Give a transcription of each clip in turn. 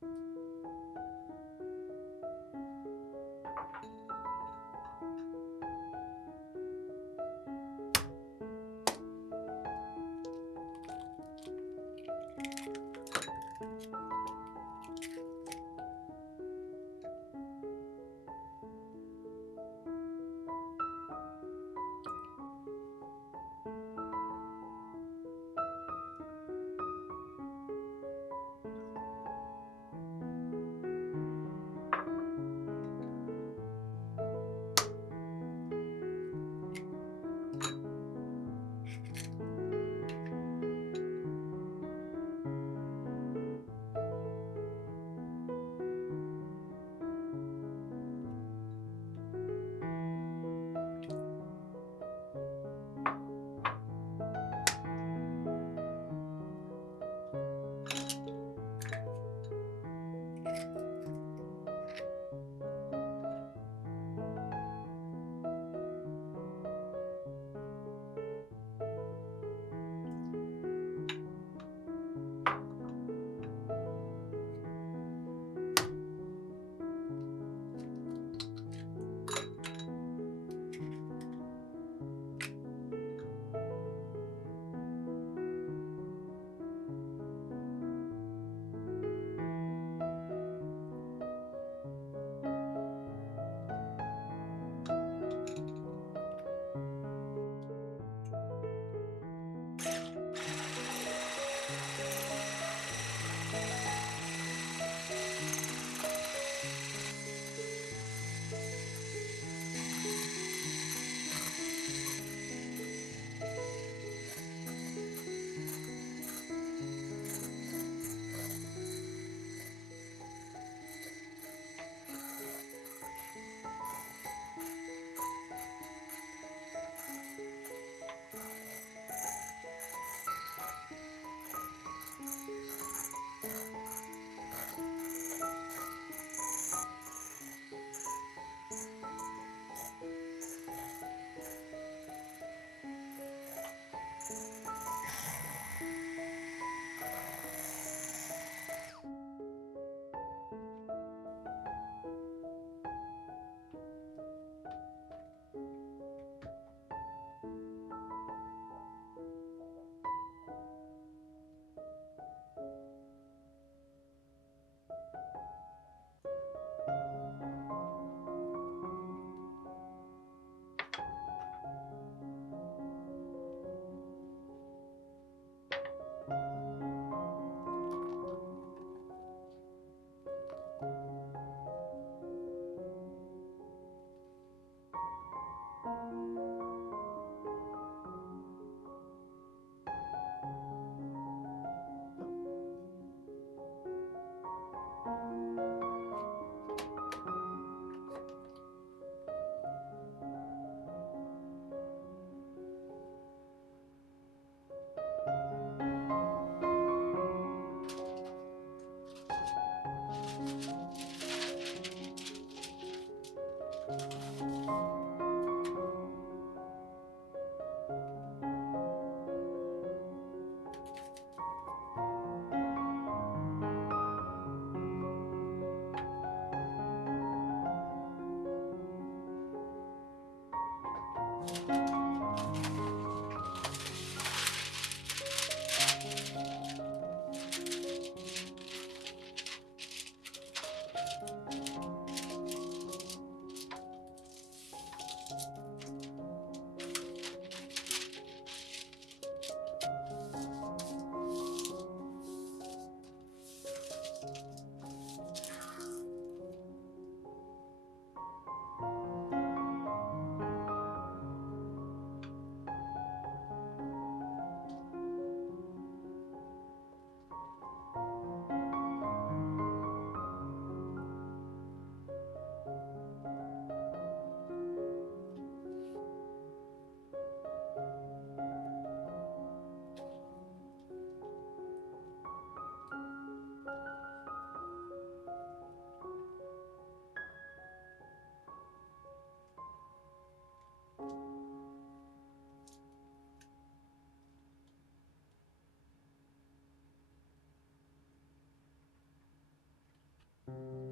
thank mm -hmm. you Thank you.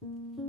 Thank mm -hmm. you.